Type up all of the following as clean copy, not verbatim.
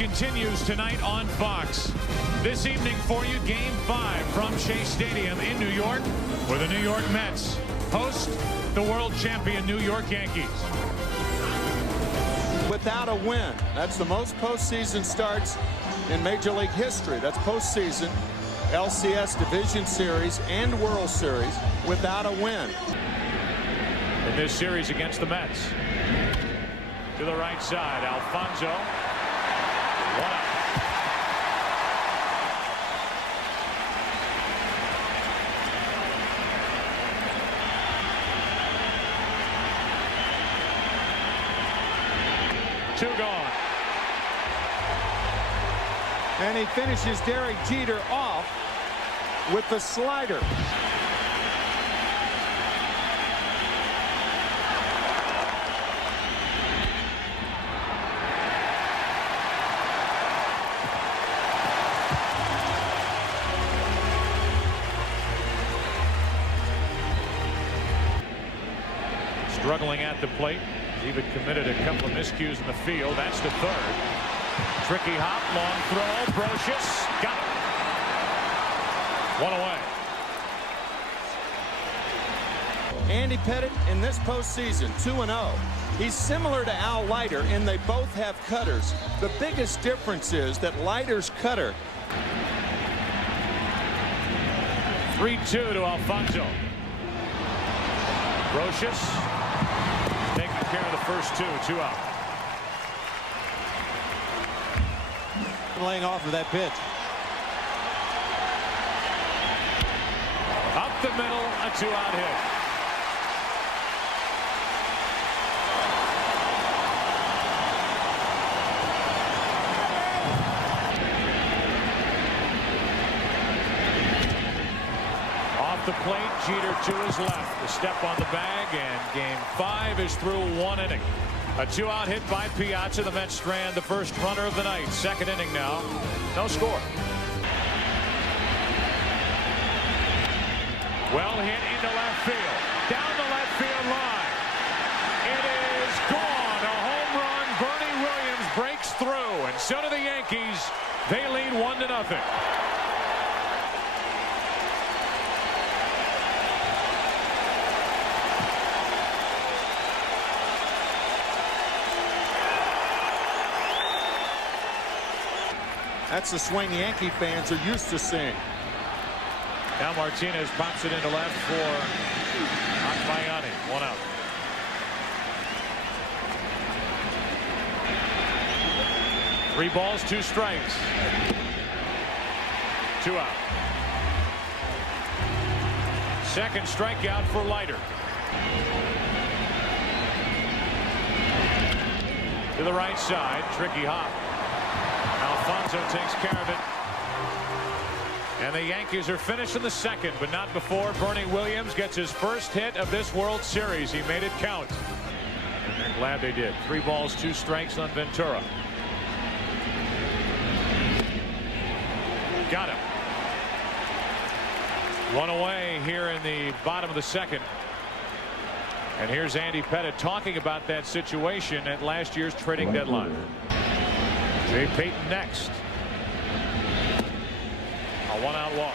continues tonight on Fox. This evening for you, Game 5 from Shea Stadium in New York, where the New York Mets host the world champion New York Yankees. Without a win, that's the most postseason starts in Major League history. That's postseason, LCS Division Series, and World Series without a win. In this series against the Mets. To the right side, Alfonso. One out. Two gone. And he finishes Derek Jeter off with the slider. Struggling at the plate. Even committed a couple of miscues in the field. That's the third. Tricky hop, long throw. Brocious got it. One away. Andy Pettitte in this postseason, 2-0. He's similar to Leiter in they both have cutters. The biggest difference is that Leiter's cutter. 3-2 to Alfonso. Brocious taking care of the first two out. Laying off of that pitch. Up the middle, a 2-out hit. Off the plate, Jeter to his left. The step on the bag, and Game 5 is through 1 inning. A 2-out hit by Piazza. The Mets strand the first runner of the night. Second inning now. No score. Well hit into left field. Down the left field line. It is gone. A home run. Bernie Williams breaks through, and so do the Yankees. They lead 1-0. That's the swing Yankee fans are used to seeing. Now Martinez pops it into left for Akbayani. 1 out. Three balls, 2 strikes. 2 out. Second strikeout for Leiter. To the right side, tricky hop. Alfonso takes care of it. And the Yankees are finishing the second, but not before Bernie Williams gets his first hit of this World Series. He made it count. And they're glad they did. 3 balls, 2 strikes on Ventura. Got him. 1 away here in the bottom of the second. And here's Andy Pettitte talking about that situation at last year's trading deadline. Shea Payton next. A 1-out walk.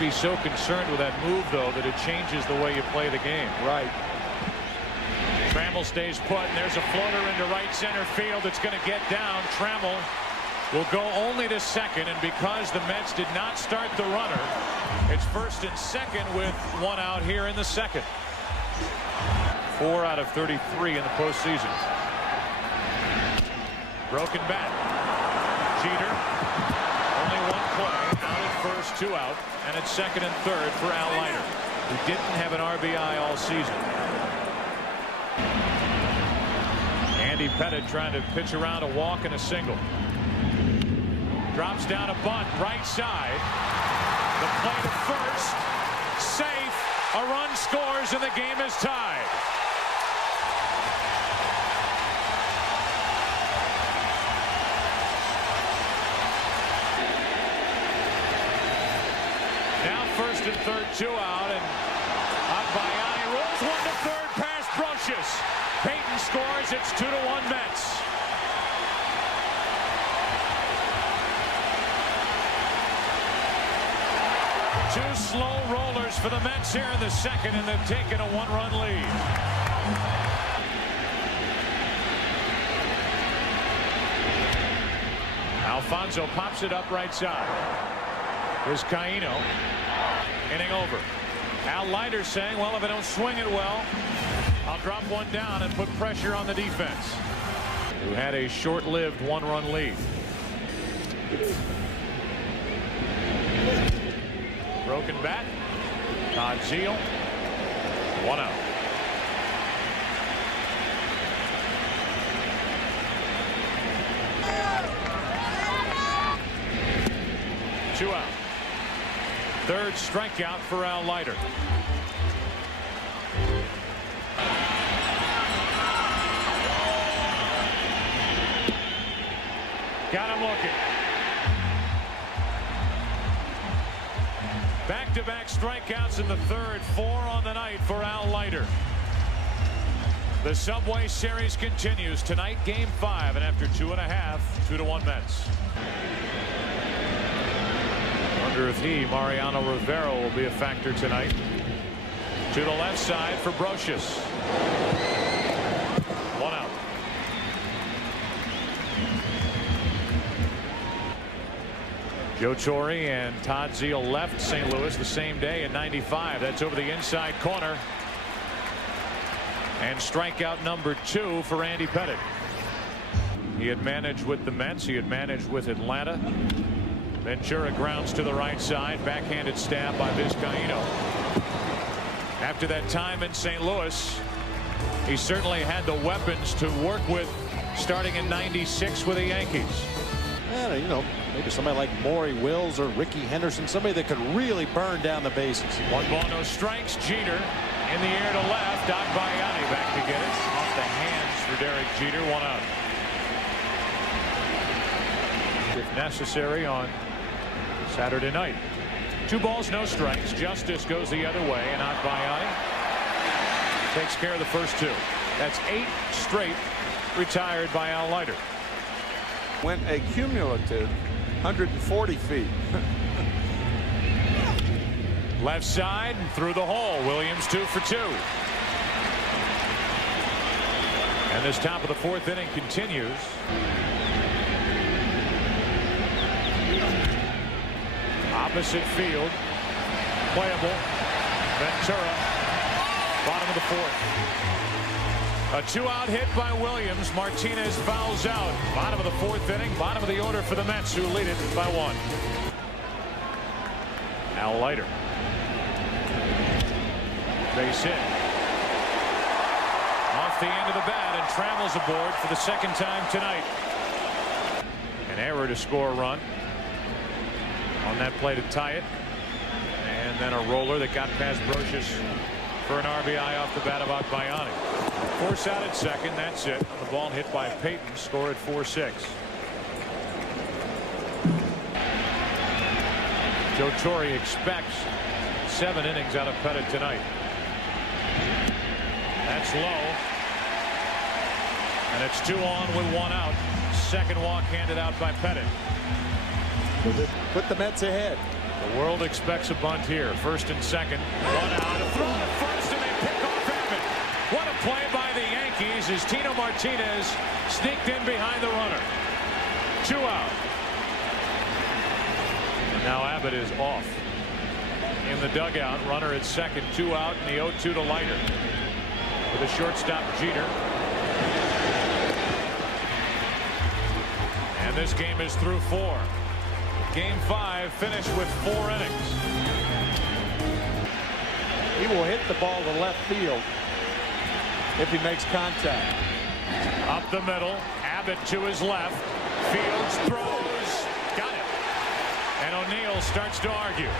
Be so concerned with that move, though, that it changes the way you play the game. Right. Trammell stays put, and there's a floater into right center field. It's going to get down. Trammell will go only to second, and because the Mets did not start the runner, it's first and second with 1 out here in the second. 4 out of 33 in the postseason. Broken bat. Jeter. Only 1 play. Out at first, 2 out. And at second and third for Leiter, who didn't have an RBI all season. Andy Pettitte trying to pitch around a walk and a single. Drops down a bunt, right side. The play to first. Safe. A run scores, and the game is tied. Now first and third, 2 out, and Akbayani rolls one to scores. It's 2-1 Mets. Two slow rollers for the Mets here in the second, and they've taken a one-run lead. Alfonso pops it up right side. Here's Caino. Inning over. Al Leiter saying, well, if I don't swing it well, I'll drop one down and put pressure on the defense, who had a short-lived one-run lead. Broken bat. Todd Zeile. 1 out. Two out. Third strikeout for Al Leiter. Got him looking. Back-to-back strikeouts in the third. 4 on the night for Al Leiter. The Subway Series continues tonight. Game 5, and after 2.5, 2-1 Mets. Wonder if Mariano Rivera, will be a factor tonight. To the left side for Brocious. 1 out. Joe Torre and Todd Zeile left St. Louis the same day in '95. That's over the inside corner. And strikeout number 2 for Andy Pettitte. He had managed with the Mets. He had managed with Atlanta. Ventura grounds to the right side. Backhanded stab by Vizcaíno. After that time in St. Louis, he certainly had the weapons to work with starting in '96 with the Yankees. And, you know, maybe somebody like Maury Wills or Ricky Henderson, somebody that could really burn down the bases. 1 ball, no strikes. Jeter in the air to left. Agbayani back to get it. Off the hands for Derek Jeter. 1 out. If necessary on Saturday night. 2 balls, no strikes. Justice goes the other way, and Agbayani takes care of the first 2. That's 8 straight retired by Al Leiter. Went a cumulative 140 feet. Left side and through the hole. Williams 2 for 2. And this top of the 4th inning continues. Opposite field. Playable. Ventura. Bottom of the 4th. A 2-out hit by Williams. Martinez fouls out. Bottom of the 4th inning. Bottom of the order for the Mets, who lead it by 1. Al Leiter. Base hit. Off the end of the bat, and Trammell's aboard for the 2nd time tonight. An error to score a run on that play to tie it. And then a roller that got past Brocious for an RBI off the bat of Agbayani. Force out at second. That's it. The ball hit by Payton. Score at 4-6. Joe Torre expects 7 innings out of Pettitte tonight. That's low. And it's 2 on with 1 out. Second walk handed out by Pettitte. Put the Mets ahead. The world expects a bunt here. 1st and 2nd. 1 out. A throw to first, and they pick off Abbott. What a play by the Yankees as Tino Martinez sneaked in behind the runner. 2 out. And now Abbott is off. In the dugout, runner at second, 2 out, and the 0-2 to Leiter. With a shortstop, Jeter. And this game is through 4. Game 5 finished with 4 innings. He will hit the ball to left field if he makes contact. Up the middle, Abbott to his left. Fields throws. Got it. And O'Neill starts to argue.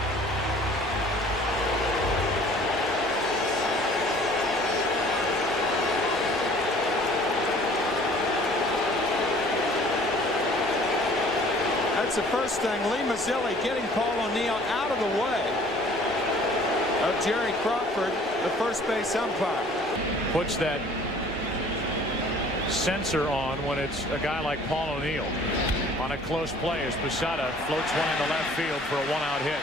That's the first thing. Lee Mazzilli getting Paul O'Neill out of the way of Jerry Crawford, the first base umpire. Puts that sensor on when it's a guy like Paul O'Neill on a close play as Posada floats one into left field for a 1-out hit.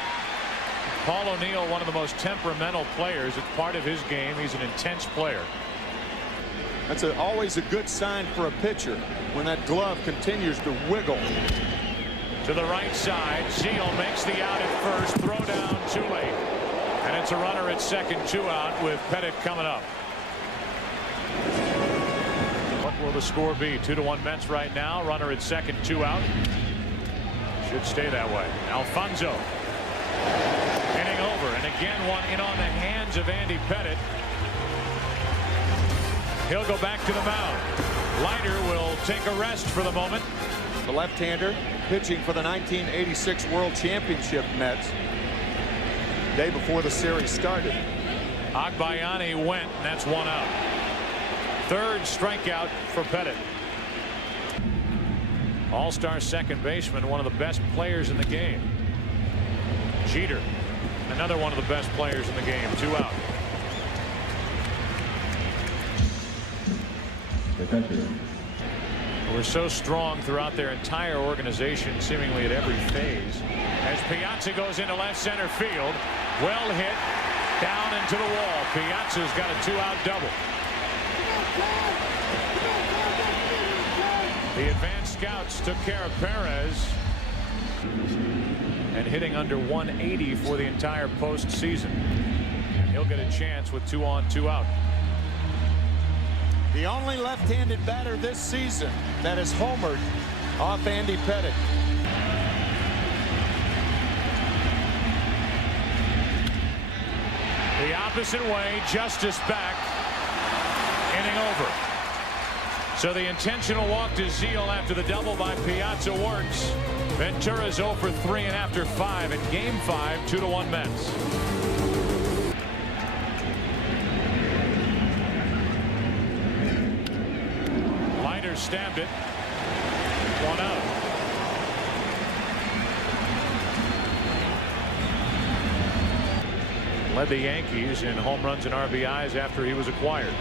Paul O'Neill, one of the most temperamental players. It's part of his game. He's an intense player. That's always a good sign for a pitcher when that glove continues to wiggle. To the right side, Zeal makes the out at first, throw down too late. And it's a runner at second, 2 out with Pettitte coming up. What will the score be? 2-1 Mets right now. Runner at second, 2 out. Should stay that way. Alfonso hitting over, and again one in on the hands of Andy Pettitte. He'll go back to the mound. Leiter will take a rest for the moment. The left-hander pitching for the 1986 World Championship Mets. Day before the series started. Agbayani went, and that's 1 out. Third strikeout for Pettitte. All-star second baseman, one of the best players in the game. Jeter, another one of the best players in the game. 2 out. We're so strong throughout their entire organization, seemingly at every phase. As Piazza goes into left center field, well hit, down into the wall. Piazza's got a 2-out double. The advanced scouts took care of Perez, and hitting under 180 for the entire postseason. He'll get a chance with 2 on, 2 out. The only left-handed batter this season that has homered off Andy Pettitte. The opposite way, Justice back, inning over. So the intentional walk to Zeal after the double by Piazza works. Ventura's 0 for 3, and after 5 in Game 5, 2-1 Mets. Leiter stabbed it. 1 out. Led the Yankees in home runs and RBIs after he was acquired.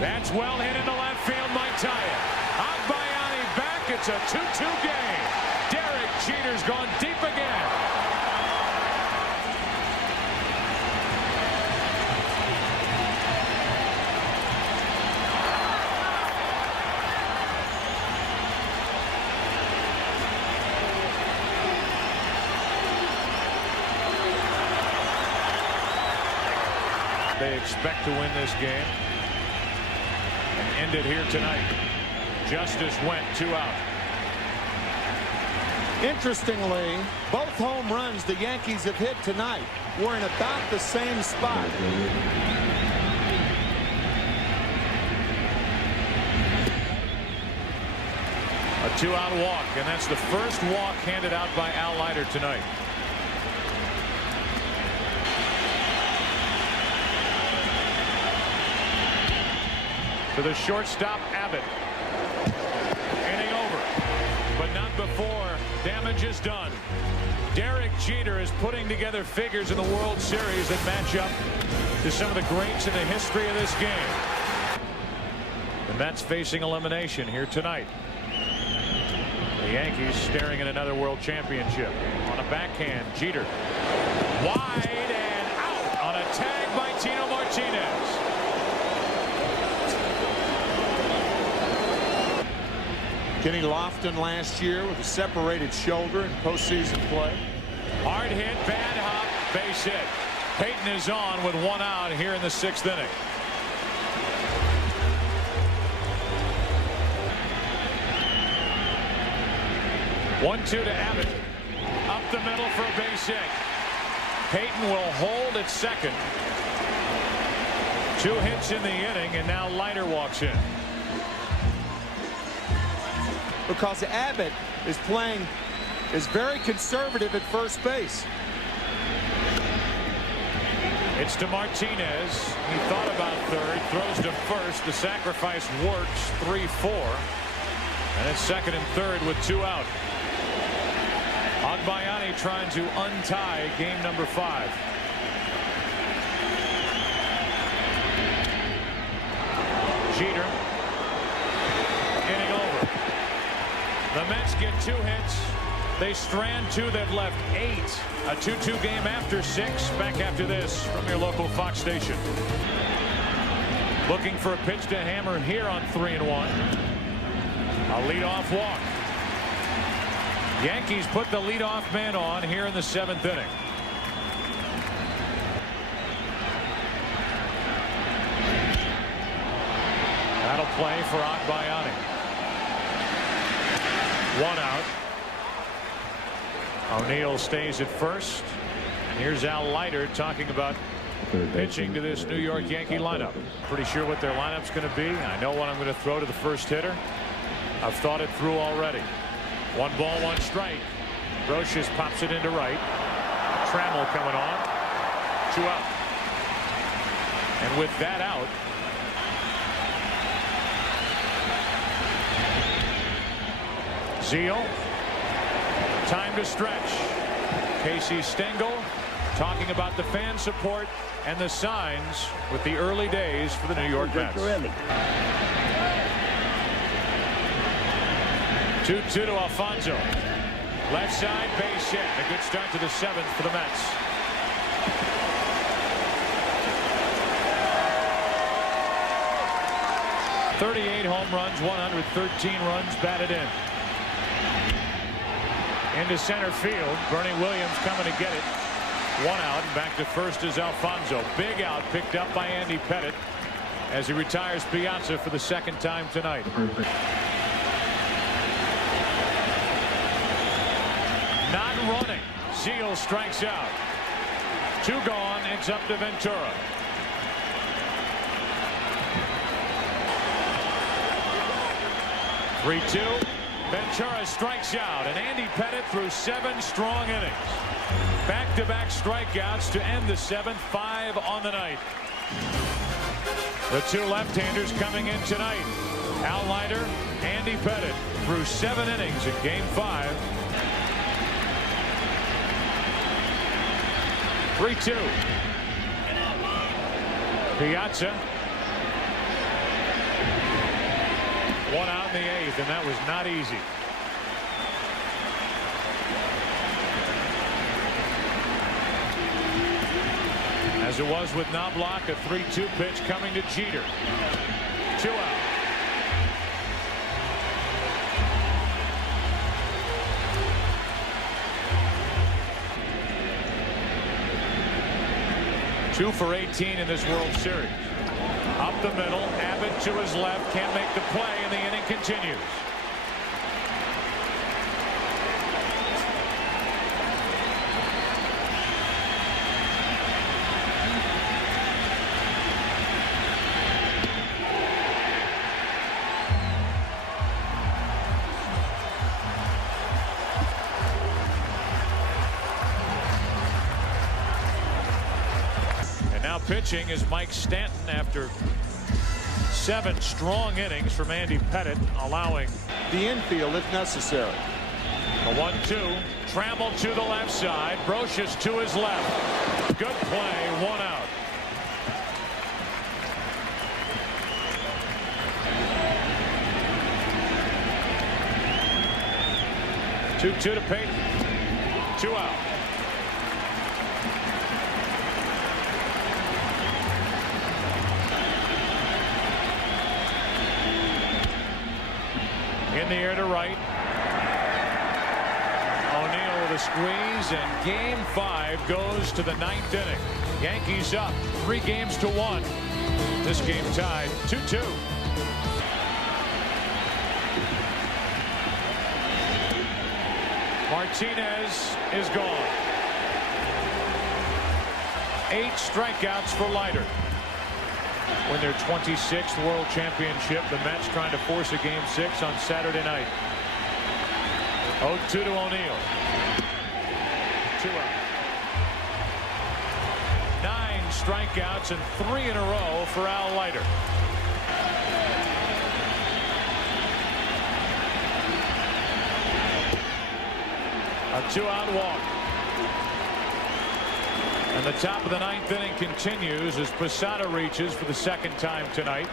That's well hit into left field, might tie it. Agbayani back. It's a 2-2 game. Derek Jeter's gone deep again. They expect to win this game and end it here tonight. Justice went 2 out. Interestingly, both home runs the Yankees have hit tonight were in about the same spot. A 2-out walk, and that's the first walk handed out by Al Leiter tonight. To the shortstop, Abbott. Inning over, but not before damage is done. Derek Jeter is putting together figures in the World Series that match up to some of the greats in the history of this game. The Mets facing elimination here tonight. The Yankees staring at another World Championship. On a backhand, Jeter. Wide and out on a tag by Tino Martinez. Kenny Lofton last year with a separated shoulder in postseason play. Hard hit, bad hop, base hit. Peyton is on with 1 out here in the 6th inning. One-two to Abbott. Up the middle for a base hit. Peyton will hold at second. 2 hits in the inning, and now Leiter walks in. Because Abbott is very conservative at first base. It's to Martinez. He thought about third, throws to first. The sacrifice works. 3-4, and it's second and third with 2 out. Agbayani trying to untie game number 5. Jeter. Inning over. The Mets get 2 hits. They strand 2. They've left 8. A 2-2 game after 6. Back after this from your local Fox station. Looking for a pitch to hammer here on 3-1. A leadoff walk. Yankees put the leadoff man on here in the 7th inning. That'll play for Agbayani. 1 out. O'Neill stays at first. Here's Leiter talking about pitching to this New York Yankee lineup. Pretty sure what their lineup's going to be. I know what I'm going to throw to the first hitter. I've thought it through already. 1 ball, 1 strike. Brocious pops it into right. Trammell coming on. 2 out. And with that out, Zeal. Time to stretch. Casey Stengel talking about the fan support and the signs with the early days for the New York Mets. 2-2 to Alfonso. Left side base hit. A good start to the 7th for the Mets. .38 home runs, 113 runs batted in. Into center field. Bernie Williams coming to get it. 1 out, and back to first is Alfonso. Big out picked up by Andy Pettitte as he retires Piazza for the 2nd time tonight. Not running. Zeal strikes out. 2 gone. It's up to Ventura. .3-2. Ventura strikes out, and Andy Pettitte threw 7 strong innings. Back-to-back strikeouts to end the 7th, 5 on the night. The 2 left-handers coming in tonight. Leiter, Andy Pettitte threw 7 innings in Game 5. 3-2. Piazza. 1 out in the 8th, and that was not easy. As it was with Knobloch, a 3-2 pitch coming to Jeter. 2 out. Two for 18 in this World Series. Up the middle, Abbott to his left, can't make the play, and the inning continues. And now pitching is Mike Stanton after 7 strong innings from Andy Pettitte, allowing the infield if necessary. A 1-2. Trammell to the left side. Brocious to his left. Good play. 1 out. Two to Payton. 2 out. In the air to right. O'Neill with a squeeze, and Game 5 goes to the 9th inning. Yankees up 3-1. This game tied 2-2. Martinez is gone. 8 strikeouts for Leiter. Win their 26th World Championship. The Mets trying to force a Game 6 on Saturday night. 0-2 to O'Neill. 2 out. 9 strikeouts and 3 in a row for Leiter. A 2-out walk. And the top of the 9th inning continues as Posada reaches for the 2nd time tonight.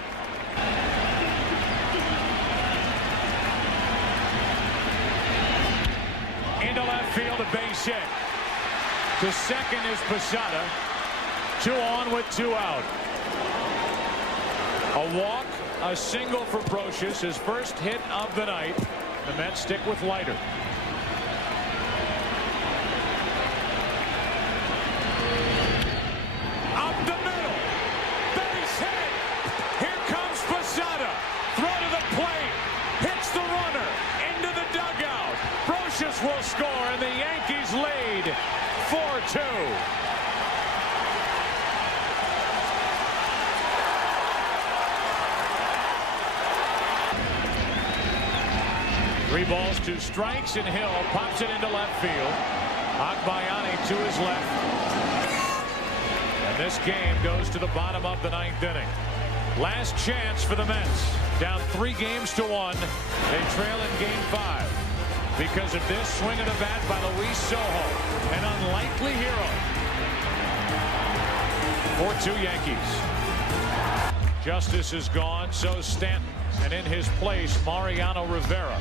Into left field, a base hit. To second is Posada. 2 on with 2 out. A walk, a single for Brocious, his first hit of the night. The Mets stick with Leiter. Up the middle. Base hit. Here comes Posada. Throw to the plate. Hits the runner. Into the dugout. Brocious will score, and the Yankees lead 4-2. Three balls, 2 strikes, and Hill pops it into left field. Agbayani to his left. And this game goes to the bottom of the 9th inning. Last chance for the Mets. Down 3-1. They trail in game 5 because of this swing of the bat by Luis Sojo, an unlikely hero. 4-2 Yankees. Justice is gone, so Stanton, and in his place Mariano Rivera,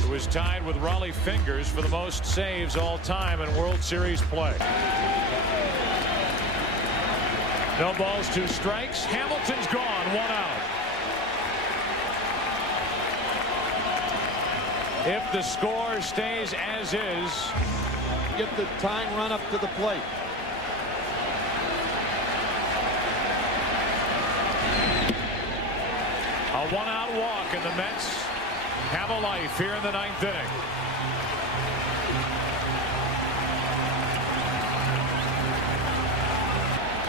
who is tied with Raleigh Fingers for the most saves all time in World Series play. No balls, 2 strikes. Hamilton's gone, 1 out. If the score stays as is, Get the tying run up to the plate. a 1-out walk, and the Mets have a life here in the 9th inning.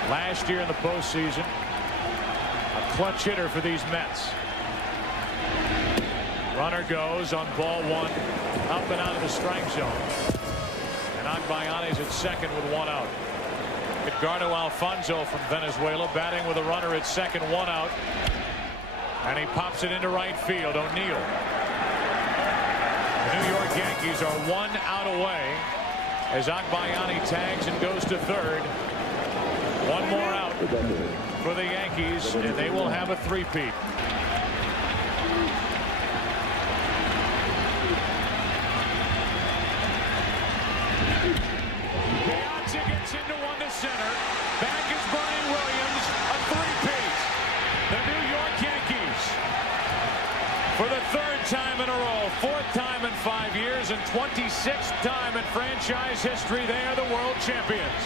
Last year in the postseason, a clutch hitter for these Mets. Runner goes on ball 1, up and out of the strike zone. And Agbayani's at second with 1 out. Edgardo Alfonso from Venezuela batting with a runner at second, 1 out. And he pops it into right field. O'Neill. The New York Yankees are 1 out away as Agbayani tags and goes to third. 1 more out for the Yankees, and they will have a 3-peat. Piazza gets into 1 to center. Back is Brian Williams, a 3-peat. The New York Yankees, for the 3rd time in a row, 4th time in 5 years, and 26th time in franchise history, they are the world champions.